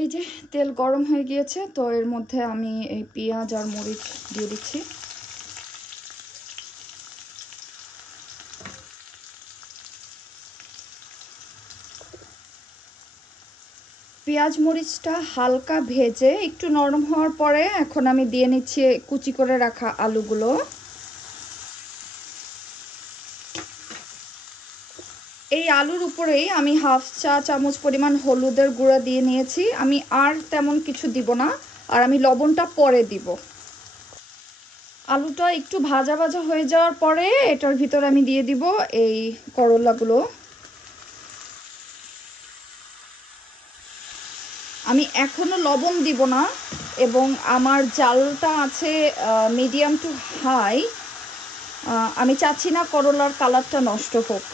এই যে তেল গরম হয়ে গিয়েছে, তো এর মধ্যে আমি এই পেঁয়াজ আর মরিচ দিয়ে দিচ্ছি। পেঁয়াজ মরিচটা হালকা ভেজে একটু নরম হওয়ার পরে এখন আমি দিয়ে নিচ্ছি কুচি করে রাখা আলুগুলো। এই আলুর উপরেই আমি হাফ চা চামচ পরিমাণ হলুদের গুঁড়া দিয়ে নিয়েছি। আমি আর তেমন কিছু দিব না, আর আমি লবণটা পরে দিব। আলুটা একটু ভাজা ভাজা হয়ে যাওয়ার পরে এটার ভিতরে আমি দিয়ে দিব এই করলাগুলো। আমি এখনো লবণ দিব না, এবং আমার জালটা আছে মিডিয়াম টু হাই। আমি চাচ্ছি না করলার কালারটা নষ্ট হোক।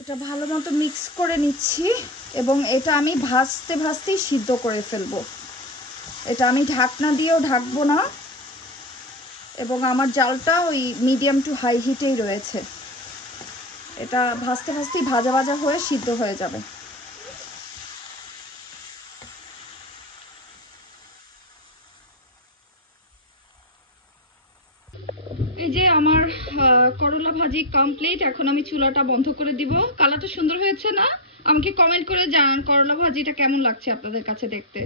এটা ভালো মতো মিক্স করে নিচ্ছি, এবং এটা আমি ভাজতে ভাজতেই সিদ্ধ করে ফেলবো। এটা আমি ঢাকনা দিয়েও ঢাকবো না, এবং আমার জালটা ওই মিডিয়াম টু হাই হিটেই রয়েছে। এটা ভাজতে ভাজতেই ভাজা ভাজা হয়ে সিদ্ধ হয়ে যাবে। এই যে আমার করলা ভাজি কমপ্লিট। এখন আমি চুলাটা বন্ধ করে দিব। কালারটা সুন্দর হয়েছে না? আমাকে কমেন্ট করে জানান করলা ভাজিটা কেমন লাগছে আপনাদের কাছে দেখতে।